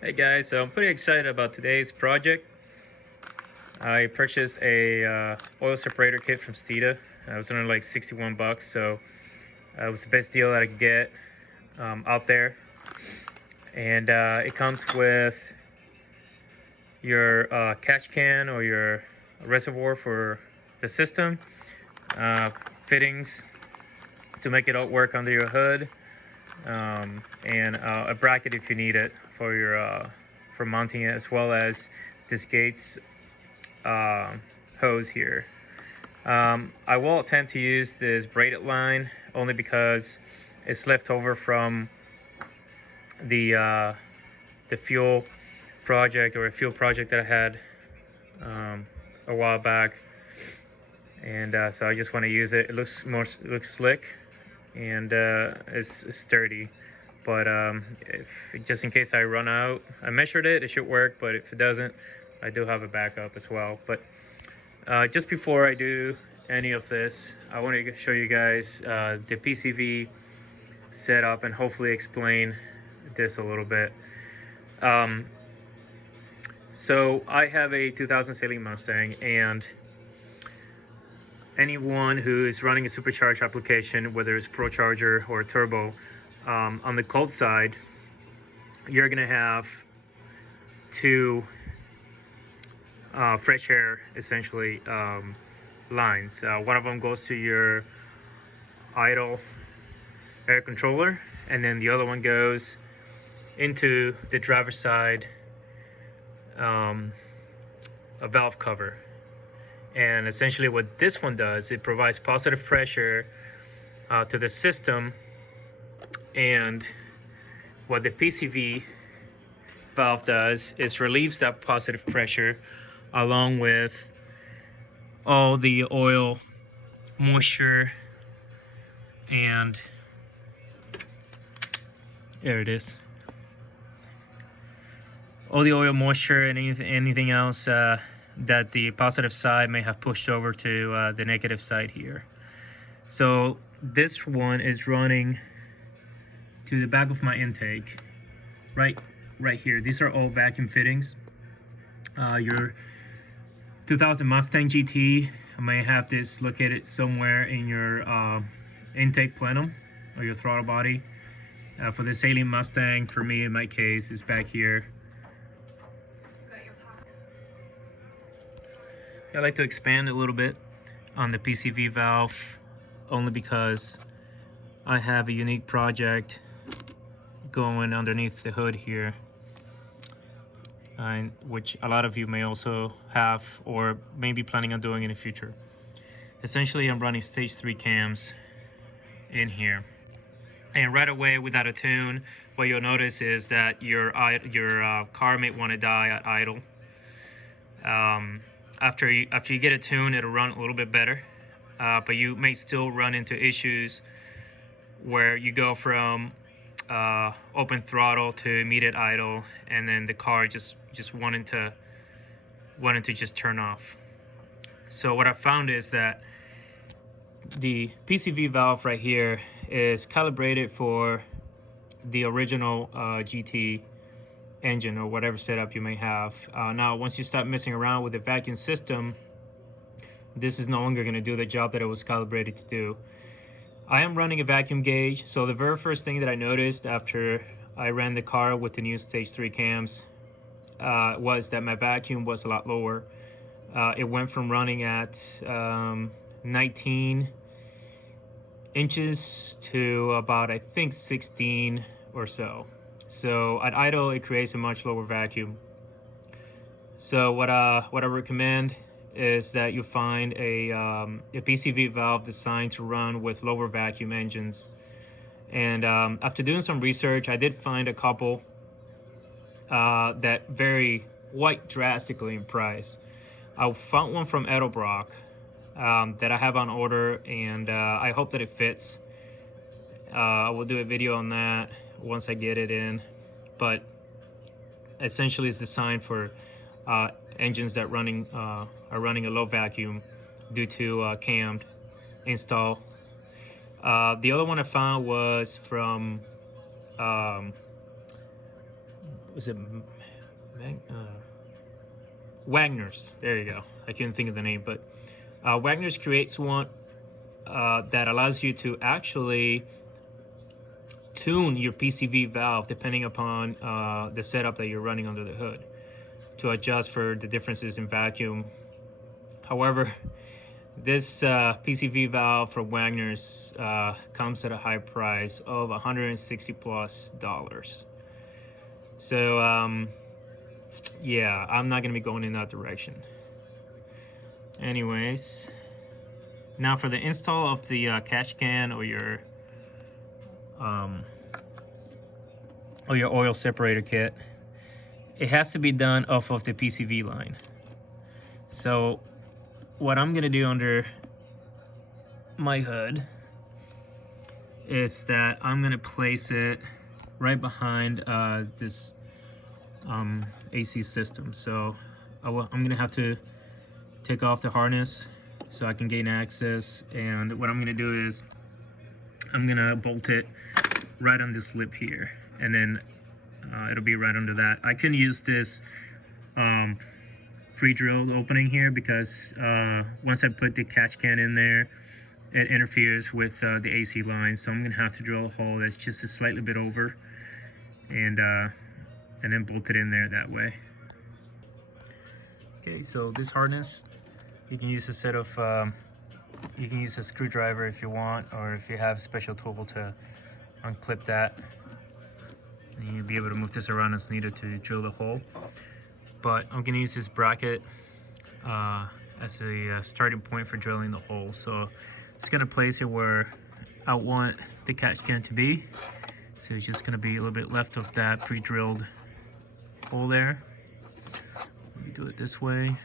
Hey guys, so I'm pretty excited about today's project. I purchased a oil separator kit from Steeda. It was only like 61 bucks, so it was the best deal that I could get out there. And it comes with your catch can or your reservoir for the system, fittings to make it all work under your hood, and a bracket if you need it for your for mounting it, as well as this Gates hose here. I will attempt to use this braided line only because it's left over from the fuel project, or a fuel project that I had a while back, and so I just want to use it. It looks slick, and it's sturdy. But just in case I run out, I measured it. It should work, but if it doesn't, I do have a backup as well. But just before I do any of this, I want to show you guys the PCV setup and hopefully explain this a little bit. So I have a 2000 Saleen Mustang, and anyone who is running a supercharged application, whether it's Pro Charger or turbo, on the cold side, you're gonna have two fresh air, essentially, lines. One of them goes to your idle air controller, and then the other one goes into the driver's side a valve cover. And essentially what this one does, it provides positive pressure to the system, and what the PCV valve does is relieves that positive pressure along with all the oil moisture, and there it is, all the oil moisture and anything else that the positive side may have pushed over to the negative side here. So this one is running to the back of my intake, right here. These are all vacuum fittings. Your 2000 Mustang GT may have this located somewhere in your intake plenum or your throttle body. For the Saleen Mustang, for me, in my case, is back here. I like to expand a little bit on the PCV valve, only because I have a unique project going underneath the hood here, which a lot of you may also have or may be planning on doing in the future. Essentially, I'm running stage 3 cams in here, and right away, without a tune, what you'll notice is that your car may want to die at idle. After you get a tune, it'll run a little bit better, but you may still run into issues where you go from open throttle to immediate idle, and then the car just wanting to just turn off. So what I found is that the PCV valve right here is calibrated for the original GT engine or whatever setup you may have. Now, once you start messing around with the vacuum system, this is no longer going to do the job that it was calibrated to do. I am running a vacuum gauge, so the very first thing that I noticed after I ran the car with the new stage 3 cams was that my vacuum was a lot lower. It went from running at 19 inches to about, I think, 16 or so. So at idle, it creates a much lower vacuum. So what I recommend is that you find a PCV valve designed to run with lower vacuum engines. And after doing some research, I did find a couple that vary quite drastically in price. I found one from Edelbrock that I have on order, and I hope that it fits. I will do a video on that once I get it in, but essentially it's designed for engines that are running a low vacuum due to cammed install. The other one I found was from was it Wagners? There you go. I couldn't think of the name, but Wagners creates one that allows you to actually tune your PCV valve depending upon the setup that you're running under the hood to adjust for the differences in vacuum. However, this PCV valve from Wagners comes at a high price of $160+. So yeah, I'm not gonna be going in that direction. Anyways, now for the install of the catch can or your oil separator kit, it has to be done off of the PCV line. So what I'm gonna do under my hood is that I'm gonna place it right behind this AC system. So I'm gonna have to take off the harness so I can gain access, and what I'm gonna do is I'm gonna bolt it right on this lip here, and then it'll be right under that. I can use this pre-drilled opening here because once I put the catch can in there, it interferes with the AC line, so I'm gonna have to drill a hole that's just a slightly bit over, and then bolt it in there that way. Okay, so this harness, you can use a set of you can use a screwdriver if you want, or if you have a special tool to unclip that, and you'll be able to move this around as needed to drill the hole. But I'm gonna use this bracket as a starting point for drilling the hole. So it's gonna place it where I want the catch can to be. So it's just gonna be a little bit left of that pre-drilled hole there. Let me do it this way.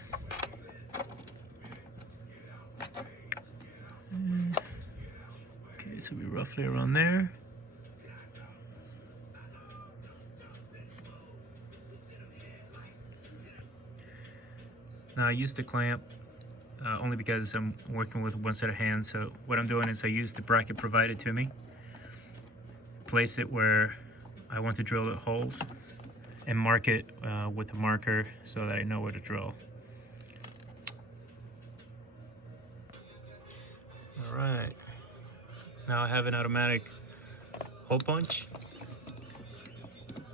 Okay, so we're roughly around there. Now I use the clamp only because I'm working with one set of hands. So what I'm doing is I use the bracket provided to me, place it where I want to drill the holes, and mark it with a marker so that I know where to drill. All right, now I have an automatic hole punch.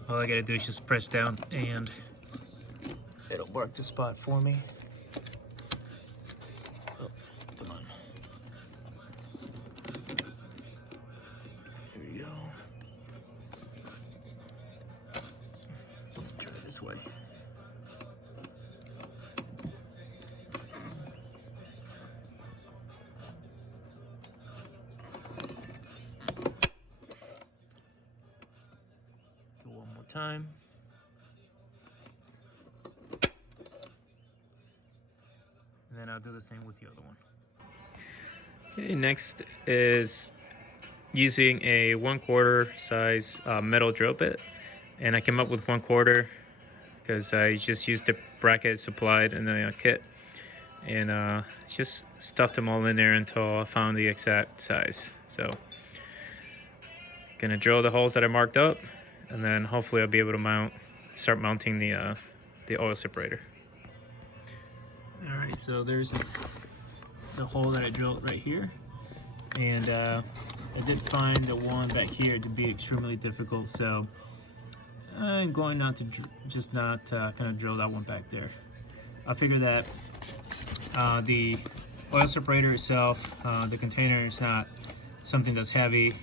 All I gotta do is just press down and it'll mark the spot for me. Oh, come on. Here we go. Turn it this way. Do one more time. And then I'll do the same with the other one. Okay, next is using a 1/4 size metal drill bit, and I came up with 1/4 because I just used the bracket supplied in the kit, and just stuffed them all in there until I found the exact size. So gonna drill the holes that I marked up, and then hopefully I'll be able to start mounting the oil separator. All right, so there's the hole that I drilled right here, and I did find the one back here to be extremely difficult, so I'm going not to kind of drill that one back there. I figure that the oil separator itself, the container is not something that's heavy,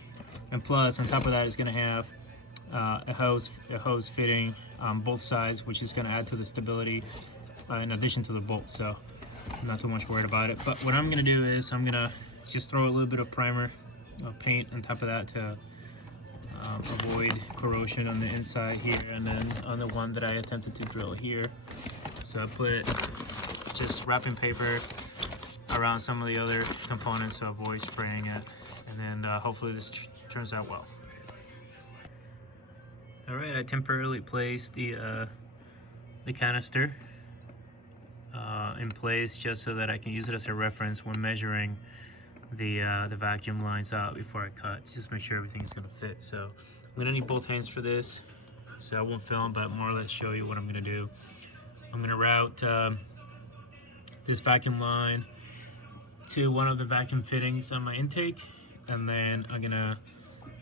and plus on top of that it's going to have a hose fitting on both sides, which is going to add to the stability in addition to the bolt, so I'm not too much worried about it. But what I'm going to do is I'm going to just throw a little bit of primer paint on top of that to avoid corrosion on the inside here, and then on the one that I attempted to drill here. So I put just wrapping paper around some of the other components to avoid spraying it, and then hopefully this turns out well. Alright, I temporarily placed the canister in place just so that I can use it as a reference when measuring the vacuum lines out before I cut. Just make sure everything is going to fit. So I'm going to need both hands for this. so I won't film, but more or less show you what I'm gonna do. I'm gonna route this vacuum line to one of the vacuum fittings on my intake, and then I'm gonna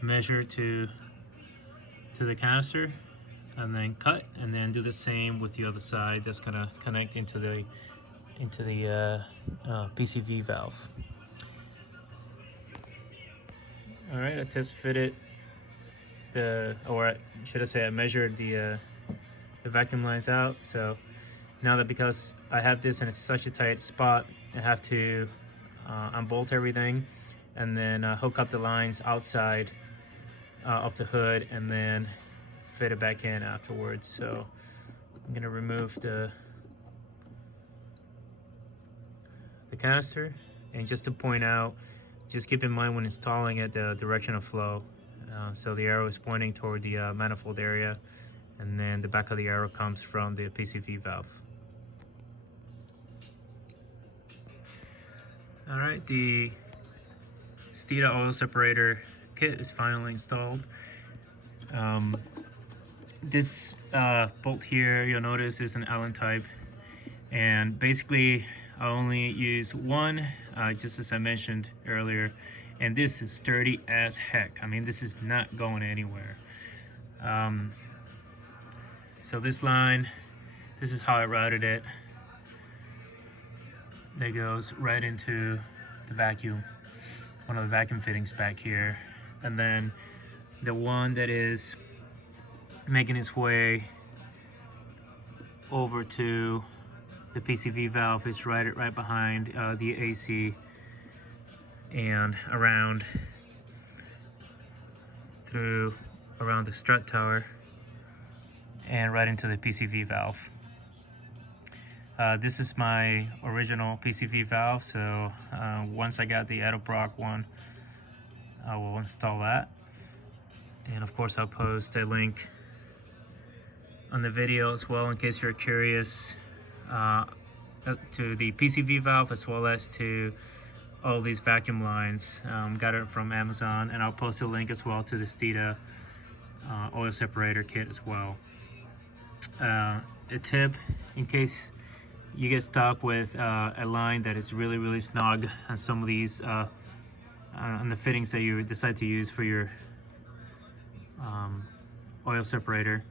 measure to the canister, and then cut, and then do the same with the other side. That's gonna connect into the PCV valve. All right, I test fitted should I say I measured the vacuum lines out. So now that, because I have this and it's such a tight spot, I have to unbolt everything and then hook up the lines outside of the hood and then fit it back in afterwards. So I'm gonna remove the canister, and just to point out, just keep in mind when installing it the direction of flow. So the arrow is pointing toward the manifold area, and then the back of the arrow comes from the PCV valve. All right, the Steeda Oil Separator kit is finally installed. This bolt here, you'll notice, is an Allen type, and basically I only use one, just as I mentioned earlier, and this is sturdy as heck. I mean, this is not going anywhere. So this line, this is how I routed it. That goes right into the vacuum, one of the vacuum fittings back here, and then the one that is making its way over to the PCV valve is right behind the AC, and around the strut tower and right into the PCV valve. This is my original PCV valve, so once I got the Edelbrock one, I will install that, and of course I'll post a link on the video as well in case you're curious to the PCV valve as well as to all these vacuum lines. Got it from Amazon, and I'll post a link as well to the Steeda Oil Separator kit as well. A tip, in case you get stuck with a line that is really snug on some of these on the fittings that you decide to use for your oil separator,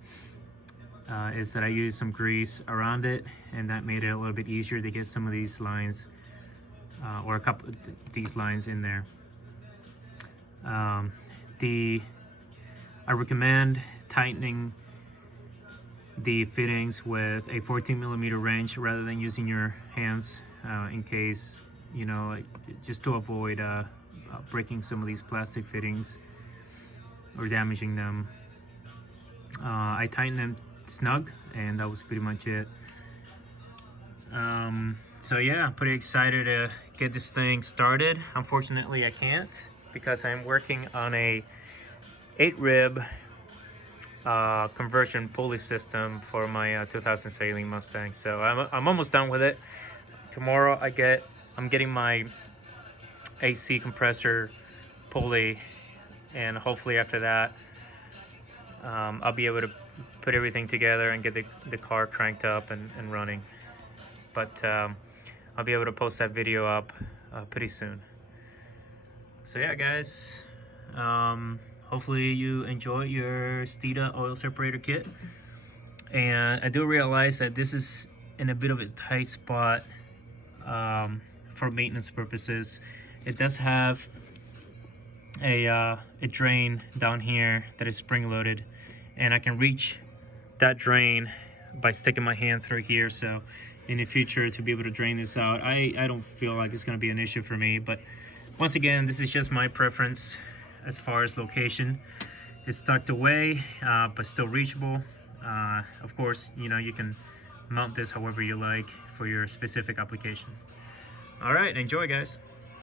is that I used some grease around it, and that made it a little bit easier to get some of these lines or a couple of these lines in there. I recommend tightening the fittings with a 14mm wrench rather than using your hands, in case, you know, just to avoid breaking some of these plastic fittings or damaging them. I tightened them snug, and that was pretty much it. So yeah, I'm pretty excited to get this thing started. Unfortunately I can't, because I'm working on a 8-rib conversion pulley system for my 2000 Saleen Mustang. So I'm almost done with it. Tomorrow I'm getting my AC compressor pulley, and hopefully after that I'll be able to put everything together and get the car cranked up and running. But I'll be able to post that video up pretty soon. So yeah, guys, hopefully you enjoy your Steeda Oil Separator kit. And I do realize that this is in a bit of a tight spot for maintenance purposes. It does have a drain down here that is spring loaded, and I can reach that drain by sticking my hand through here. So in the future, to be able to drain this out, I don't feel like it's going to be an issue for me. But once again, this is just my preference as far as location. It's tucked away, but still reachable. Of course, you know, you can mount this however you like for your specific application. All right, enjoy, guys.